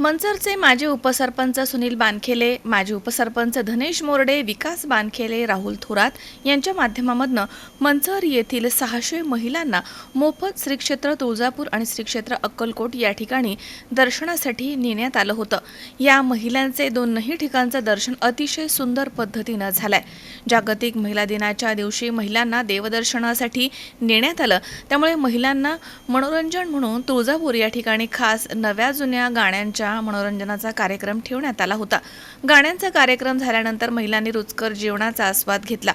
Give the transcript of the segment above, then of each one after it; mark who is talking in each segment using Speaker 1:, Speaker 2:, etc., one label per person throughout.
Speaker 1: मनसरचे माजी उपसरपंच सुनील बानखेले माजी उपसरपंच धनेश मोरडे विकास बानखेले राहुल थोरात यांच्या माध्यमामधनं मनसर येथील सहाशे महिलांना मोफत श्री क्षेत्र तुळजापूर आणि श्री क्षेत्र अक्कलकोट या ठिकाणी दर्शनासाठी नेण्यात आलं होतं. या महिलांचे दोनही ठिकाणचं दर्शन अतिशय सुंदर पद्धतीनं झालंय. जागतिक महिला दिनाच्या दिवशी महिलांना देवदर्शनासाठी नेण्यात आलं. त्यामुळे महिलांना मनोरंजन म्हणून तुळजापूर या ठिकाणी खास नव्या जुन्या गाण्यांच्या मनोरंजनाचा कार्यक्रम ठेवण्यात आला होता. गाण्यांचा कार्यक्रम झाल्यानंतर महिलांनी रुचकर जेवणाचा आस्वाद घेतला.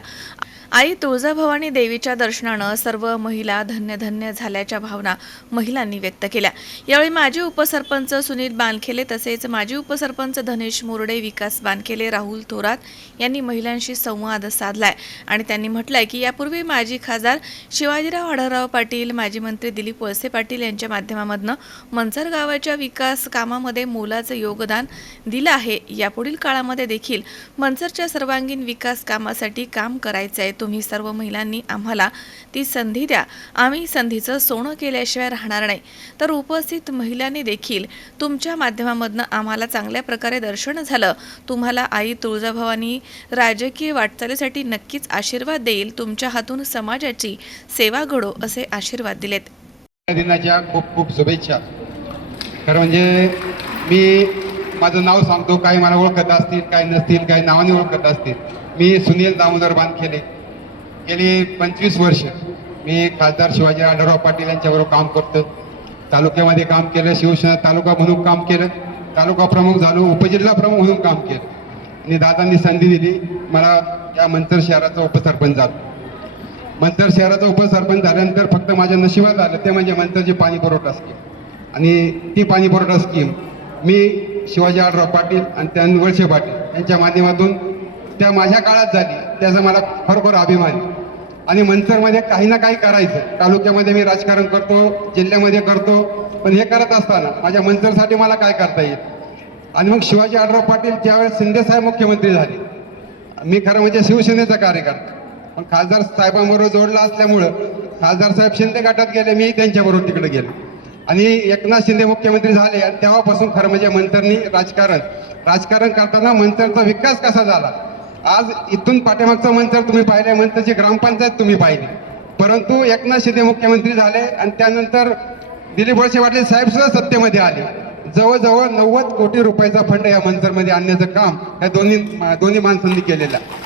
Speaker 1: आई तुळजाभवानी देवीच्या दर्शनानं सर्व महिला धन्य धन्य झाल्याच्या भावना महिलांनी व्यक्त केल्या. यावेळी माजी उपसरपंच सुनील बानखेले तसेच माजी उपसरपंच धनेश मोरडे विकास बानखेले राहुल थोरात यांनी महिलांशी संवाद साधलाय आणि त्यांनी म्हटलंय की यापूर्वी माजी खासदार शिवाजीराव आढळराव पाटील माजी मंत्री दिलीप वळसे पाटील यांच्या माध्यमामधनं मनसर गावाच्या विकास कामामध्ये मोलाचं योगदान दिलं आहे. यापुढील काळामध्ये देखील मनसरच्या सर्वांगीण विकास कामासाठी काम करायचं आहे. तुम्ही सर्व महिलांनी आम्हाला ती संधी द्या. आम्ही संधीचं सोनं केल्याशिवाय राहणार नाही. तर उपस्थित महिलांनी देखील तुमच्या माध्यमामधनं आम्हाला चांगल्या प्रकारे दर्शन झालं. तुम्हाला आई तुळजाभवानी राजकीय वाटचालीसाठी नक्कीच आशीर्वाद देईल. तुमच्या हातून समाजाची सेवा घडो असे आशीर्वाद दिलेत.
Speaker 2: दिनाच्या खूप खूप शुभेच्छा. खरं म्हणजे मी माझं नाव सांगतो. काही मला ओळखत असतील काही नसतील काही नावाने ओळखत असतील. मी सुनील दामोदर बानखेले गेली पंचवीस वर्ष मी खासदार शिवाजी आढळराव पाटील यांच्याबरोबर काम करतो. तालुक्यामध्ये काम केलं शिवसेना तालुका म्हणून काम केलं तालुका प्रमुख झालो उपजिल्हा प्रमुख म्हणून काम केलं. आणि दादांनी संधी दिली. मला या मंतर शहराचा उपसरपंच झालो. मंतर शहराचा उपसरपंच झाल्यानंतर फक्त माझ्या नशिबात आलं ते म्हणजे मंतरची पाणी पुरवठा स्कीम आणि ती पाणी पुरवठा स्कीम मी शिवाजी आढराव पाटील आणि त्यान वळसे पाटील यांच्या माध्यमातून त्या माझ्या काळात झाली. त्याचा मला खरोखर अभिमान. आणि मंचरमध्ये काही ना काही करायचं. तालुक्यामध्ये मी राजकारण करतो जिल्ह्यामध्ये करतो. पण हे करत असताना माझ्या मंचरसाठी मला काय करता येईल? आणि मग शिवाजी आढराव पाटील ज्यावेळेस शिंदेसाहेब मुख्यमंत्री झाले. मी खरं म्हणजे शिवसेनेचा कार्यकर्ता. पण खासदार साहेबांबरोबर जोडला असल्यामुळं खासदार साहेब शिंदे गटात गेले मी त्यांच्याबरोबर तिकडे गेलो. आणि एकनाथ शिंदे मुख्यमंत्री झाले आणि तेव्हापासून खरं म्हणजे मंतरनी राजकारण राजकारण करताना मंतरचा विकास कसा झाला? आज इथून पाठीमागचा मंतर तुम्ही पाहिले मंतरची ग्रामपंचायत तुम्ही पाहिली. परंतु एकनाथ शिंदे मुख्यमंत्री झाले आणि त्यानंतर दिलीप वळसे पाटील साहेब सुद्धा सत्तेमध्ये आले. जवळजवळ नव्वद कोटी रुपयाचा फंड या मंचरमध्ये आणण्याचं काम या दोन्ही दोन्ही माणसांनी केलेलं आहे.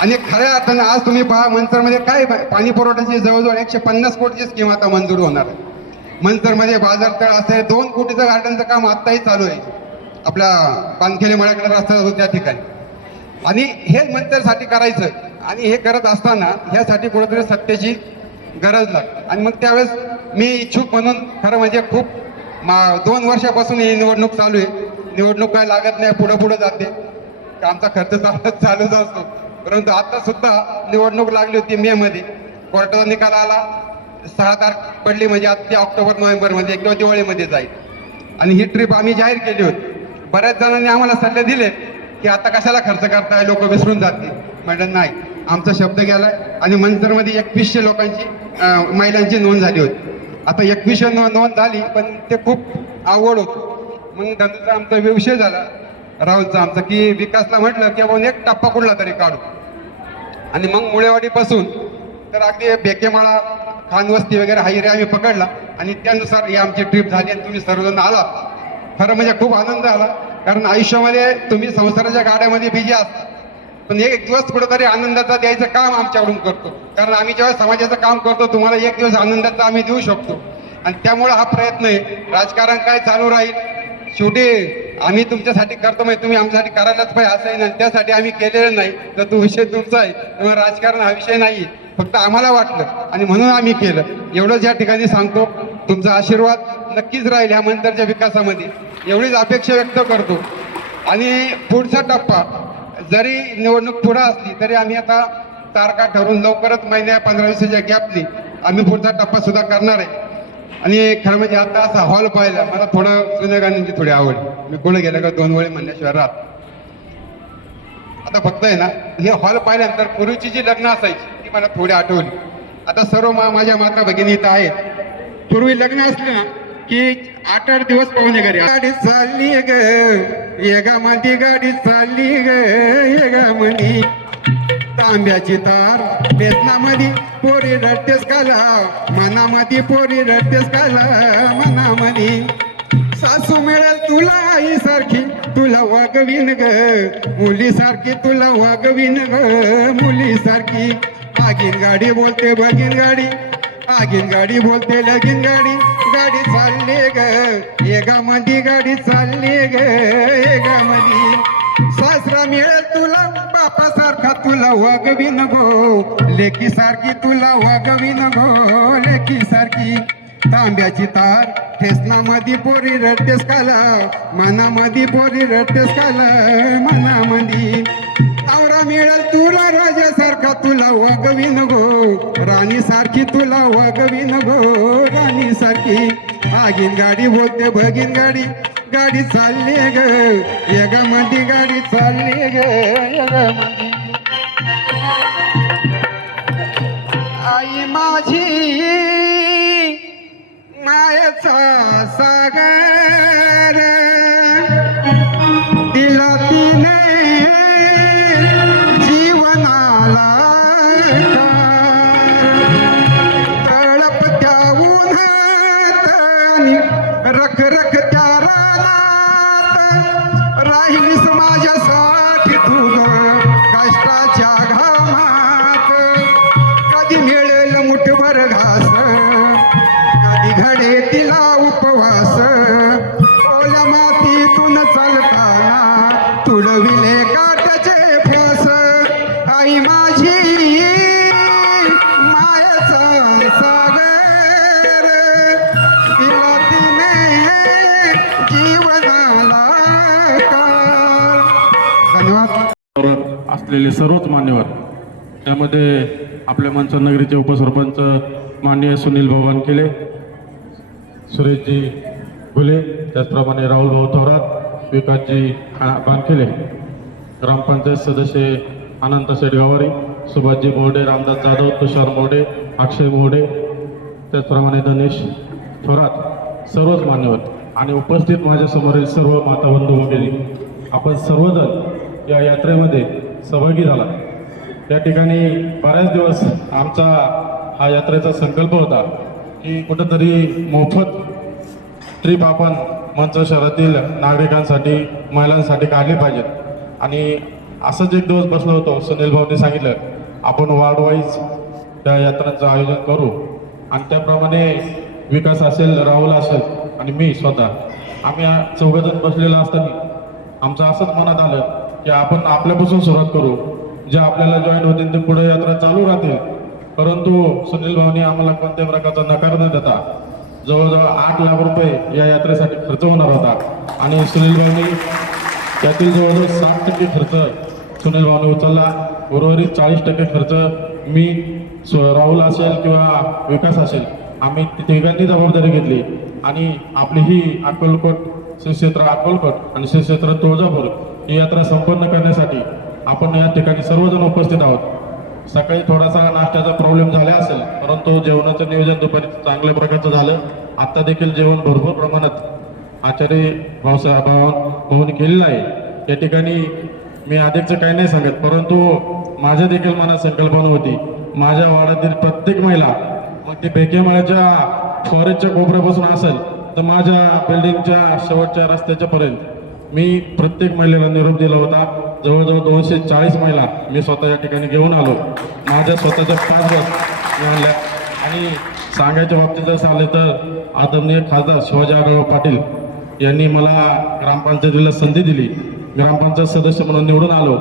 Speaker 2: आणि खऱ्या अर्थानं आज तुम्ही पहा मंचरमध्ये काय पाणी पुरवठ्याची जवळजवळ एकशे पन्नास कोटीची स्कीम आता मंजूर होणार आहे. मंचरमध्ये बाजारतळ असेल दोन कोटीचं गार्डनचं काम आत्ताही चालू आहे. आपल्या पानखेले मळ्याकडे रस्ता जातो त्या ठिकाणी. आणि हे मंत्र्यासाठी करायचं. आणि हे करत असताना ह्यासाठी कुठेतरी सत्तेची गरज लागते. आणि मग त्यावेळेस मी इच्छुक म्हणून खरं म्हणजे खूप मा दोन वर्षापासून ही निवडणूक चालू आहे. निवडणूक काय लागत नाही पुढं पुढं जाते. आमचा खर्च चालत चालूच असतो. परंतु आत्तासुद्धा निवडणूक लागली होती मेमध्ये कोर्टाचा निकाल आला. सहा तारख पडली म्हणजे आता ऑक्टोबर नोव्हेंबरमध्ये किंवा दिवाळीमध्ये जाईल. आणि ही ट्रिप आम्ही जाहीर केली होती. बऱ्याच जणांनी आम्हाला सल्ले दिले. की आता कशाला खर्च करताय? लोक विसरून जातील. म्हटलं नाही. आमचा शब्द गेलाय आणि मंत्रमध्ये एकवीसशे लोकांची अं, महिलांची नोंद झाली होती. आता एकवीसशे नो नोंद झाली पण ते खूप आवड होतं. मग धनुचा आमचा विषय झाला. राहुलचा आमचा की विकासला म्हटलं की आपण एक टप्पा कुठला तरी काढू. आणि मग मुळेवाडीपासून तर अगदी बेकेमाळा खानवस्ती वगैरे हा एरिया आम्ही पकडला. आणि त्यानुसार ही आमची ट्रिप झाली आणि तुम्ही सर्वजण आला. खरं म्हणजे खूप आनंद आला कारण आयुष्यामध्ये तुम्ही संसाराच्या गाड्यामध्ये बिझी असता पण एक दिवस कुठेतरी आनंदाचा द्यायचं काम आमच्याकडून करतो. कारण आम्ही जेव्हा समाजाचं काम करतो तुम्हाला एक दिवस आनंदाचा आम्ही देऊ शकतो. आणि त्यामुळे हा प्रयत्न आहे. राजकारण काय चालू राहील? शेवटी आम्ही तुमच्यासाठी करतो म्हणजे तुम्ही आमच्यासाठी करायलाच पाहिजे असं आहे. ना त्यासाठी आम्ही केलेलं नाही. तर तो विषय तुमचा आहे. त्यामुळे राजकारण हा विषय नाही फक्त आम्हाला वाटलं. आणि म्हणून आम्ही केलं. एवढंच या ठिकाणी सांगतो. तुमचा आशीर्वाद नक्कीच राहील ह्या मंदिराच्या विकासामध्ये. एवढीच अपेक्षा व्यक्त करतो. आणि पुढचा टप्पा जरी निवडणूक पुढं असली तरी आम्ही आता तारखा ठरवून लवकरच महिन्या पंधरा दिवसाच्या गॅपनी आम्ही पुढचा टप्पा सुद्धा करणार आहे. आणि खरं म्हणजे आता असा हॉल पाहिला मला थोडं सोनिया गांधींची थोडी आवड मी कुठे गेलं का दोन वेळी म्हणल्याशिवाय राहत आता फक्त आहे ना हे हॉल पाहिल्यानंतर पूर्वीची जी लग्न असायची ती मला थोडी आठवली. आता सर्व मा माझ्या माता भगिनी इथं आहेत. पूर्वी लग्न असलं की आठ आठ दिवस पाहुणे घरी. गाडी चालली ग येगा मध्ये गाडी चालली ग येगा मधी. तांब्याची तार बेतनामध्ये पोरी रडतेस काला मनामध्ये पोरी रडतेस काला मनामध्ये सासू मिळेल तुला आई सारखी तुला वागवीन ग मुली सारखी तुला वागवीन ग मुली सारखी बागीन गाडी बोलते बागीन गाडी आगीन गाडी बोलते लगीन गाडी गाडी चालली ग. एका मधी गाडी चालली ग. एका मधी सासरा मिळेल तुला बापा सारखा तुला वागवीन गो. लेकी सारखी तुला वागवीन गो. लेकी सारखी. तांब्याची तार ठेसनामध्ये पोरी रडतेस काला. मनामध्ये पोरी रडतेस काला. मनामध्ये. नवरा मिळेल तुला राजासारखा तुला वागवीन गो. राणी सारखी तुला वागवीन गो. राणी सारखी आगीन गाडी बोलते भगीन गाडी. गाडी चालली ग. यगामध्ये गाडी चालली ग. आई माझी मायाचा सागर. तुडविले काट्याचे फस आई माझी मायाचं सागर. तिला तिने जीवनाला धन्यवाद.
Speaker 3: असलेले सर्वच मान्यवर त्यामध्ये आपल्या मंचनगरीचे उपसरपंच माननीय सुनील भवन केले सुरेशजी घुले त्याचप्रमाणे राहुल भाऊ थोरात विकासजी बानखिले ग्रामपंचायत सदस्य अनंत शेठ गवारी सुभाषजी मोर्डे रामदास जाधव तुषार मोर्डे अक्षय मोर्डे त्याचप्रमाणे धनेश थोरात सर्वच मान्यवर. आणि उपस्थित माझ्यासमोरील सर्व माताबंधू वगैरे आपण सर्वजण या यात्रेमध्ये सहभागी झाला. त्या ठिकाणी बऱ्याच दिवस आमचा हा यात्रेचा संकल्प होता की कुठंतरी मोफत ट्रिप आपण मंच शहरातील नागरिकांसाठी महिलांसाठी काढली पाहिजेत. आणि असंच एक दिवस बसलो होतो सुनील भाऊने सांगितलं आपण वार्डवाईज त्या यात्रांचं आयोजन करू. आणि त्याप्रमाणे विकास असेल राहुल असेल आणि मी स्वतः. आम्ही चौघजण बसलेलो असताना आमचं असंच मनात आलं की आपण आपल्यापासून सुरुवात करू. जे आपल्याला जॉईन होतील ते पुढे यात्रा चालू राहतील. परंतु सुनील भाऊनी आम्हाला कोणत्याही प्रकारचा नकार न देता जवळजवळ आठ लाख रुपये या यात्रेसाठी खर्च होणार होता. आणि सुनील भाऊनी त्यातील जवळजवळ साठ टक्के खर्च सुनील भाऊने उचलला. उर्वरित चाळीस टक्के खर्च मी राहुल असेल किंवा विकास असेल आम्ही तिघांनी जबाबदारी घेतली. आणि आपली ही अक्कलकोट श्रीक्षेत्र अक्कलकोट आणि श्रीक्षेत्र तुळजापूर ही यात्रा संपन्न करण्यासाठी आपण या ठिकाणी सर्वजण उपस्थित आहोत. सकाळी थोडासा नाश्त्याचा प्रॉब्लेम झाला असेल परंतु जेवणाचं नियोजन दुपारी चांगल्या प्रकारचं झालं. आत्ता देखील जेवण भरपूर प्रमाणात आचार्य भाऊसाहेब होऊन केलेलं आहे. या ठिकाणी मी अधिकचं काही नाही सांगत परंतु माझ्या देखील मनात संकल्पना होती. माझ्या वाड्यातील प्रत्येक महिला मग ती बेकेमाळ्याच्या फॉरेस्टच्या कोपऱ्यापासून असेल तर माझ्या बिल्डिंगच्या शेवटच्या रस्त्याच्या पर्यंत मी प्रत्येक महिलेला निरोप दिला होता. जवळजवळ दोनशे चाळीस महिला मी स्वतः या ठिकाणी घेऊन आलो. माझ्या स्वतःच्या पाच बस आणल्या. आणि सांगायच्या बाबतीत जर आले तर आदरणीय खासदार शिवाजी आढळराव पाटील यांनी मला ग्रामपंचायतीला संधी दिली. ग्रामपंचायत सदस्य म्हणून निवडून आलो.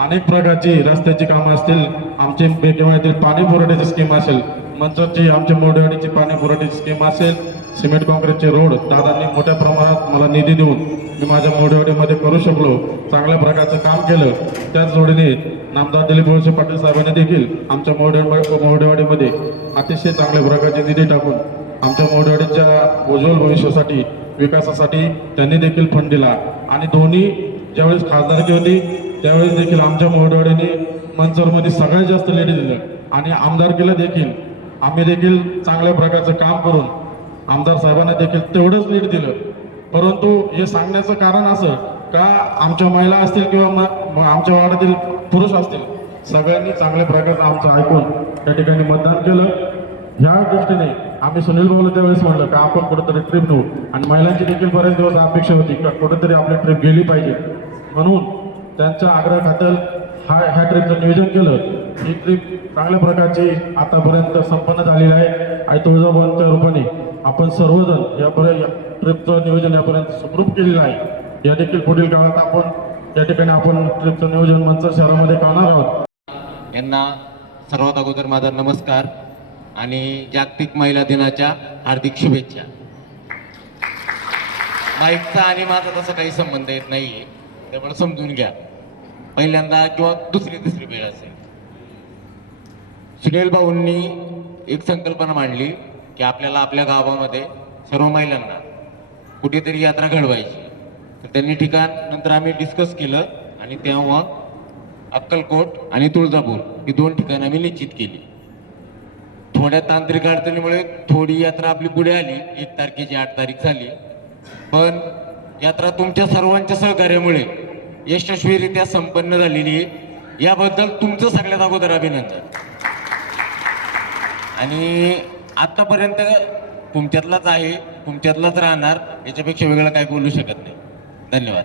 Speaker 3: अनेक प्रकारची रस्त्याची कामं असतील आमचे बेकेवाड्यातील पाणी पुरवठ्याची स्कीम असेल मंचरची आमच्या मोडेवाडीची पाणी पुरवठ्याची स्कीम असेल सिमेंट काँक्रीटचे रोड दादांनी मोठ्या प्रमाणात मला निधी देऊन मी माझ्या मोडेवाडीमध्ये करू शकलो चांगल्या प्रकारचं काम केलं. त्याच जोडीने नामदार दिलीप वळसे पाटील साहेबांनी देखील आमच्या मोडे मोडेवाडीमध्ये अतिशय चांगल्या प्रकारचे निधी टाकून आमच्या मोडेवाडीच्या उज्ज्वल भविष्यासाठी विकासासाठी त्यांनी देखील फंड दिला. आणि दोन्ही ज्यावेळेस खासदारकी होती त्यावेळेस देखील आमच्या मोहडवाडीने मंचरमध्ये सगळ्यात जास्त लेडी दिल्या आणि आमदारकीला देखील आम्ही देखील चांगल्या प्रकारचं काम करून आमदार साहेबांना देखील तेवढंच लीड दिलं. परंतु हे सांगण्याचं कारण असं का आमच्या महिला असतील किंवा आमच्या वाड्यातील पुरुष असतील सगळ्यांनी चांगल्या प्रकारचं आमचं ऐकून त्या ठिकाणी मतदान केलं. ह्या दृष्टीने आम्ही सुनील भाऊला त्यावेळेस म्हणलं का आपण कुठंतरी ट्रिप नेऊ. आणि महिलांची देखील बरेच दिवस अपेक्षा होती का कुठंतरी आपली ट्रिप गेली पाहिजे. म्हणून त्यांच्या आग्रह खात्यात हा ह्या ट्रिपचं नियोजन केलं. ही ट्रिप चांगल्या प्रकारची आतापर्यंत संपन्न झालेलं आहे. आणि तुळजाभवनच्या रूपाने आपण सर्वजण यापर्यंत या ट्रिपचं नियोजन यापर्यंत सुखरूप केलेलं आहे. या देखील पुढील काळात आपण या ठिकाणी आपण ट्रिपचं नियोजन मंच शहरामध्ये करणार आहोत.
Speaker 4: यांना सर्वात अगोदर माझा नमस्कार आणि जागतिक महिला दिनाच्या हार्दिक शुभेच्छा. माईकचा आणि माझा तसा काही संबंध येत नाहीये. त्यामुळे समजून घ्या. पहिल्यांदा किंवा दुसरी तिसरी वेळ असेल. सुनील भाऊंनी एक संकल्पना मांडली की आपल्याला आपल्या गावामध्ये सर्व महिलांना कुठेतरी यात्रा घडवायची. तर त्यांनी ठिकाण नंतर आम्ही डिस्कस केलं आणि तेव्हा अक्कलकोट आणि तुळजापूर ही दोन ठिकाणं आम्ही निश्चित केली. थोड्या तांत्रिक अडचणीमुळे थोडी यात्रा आपली पुढे आली. एक तारखेची आठ तारीख झाली. पण यात्रा तुमच्या सर्वांच्या सहकार्यामुळे यशस्वीरित्या संपन्न झालेली आहे. याबद्दल तुमचं सगळ्यात अगोदर अभिनंदन. आणि आत्तापर्यंत तुमच्यातलाच आहे तुमच्यातलाच राहणार याच्यापेक्षा वेगळं काय बोलू शकत नाही. धन्यवाद.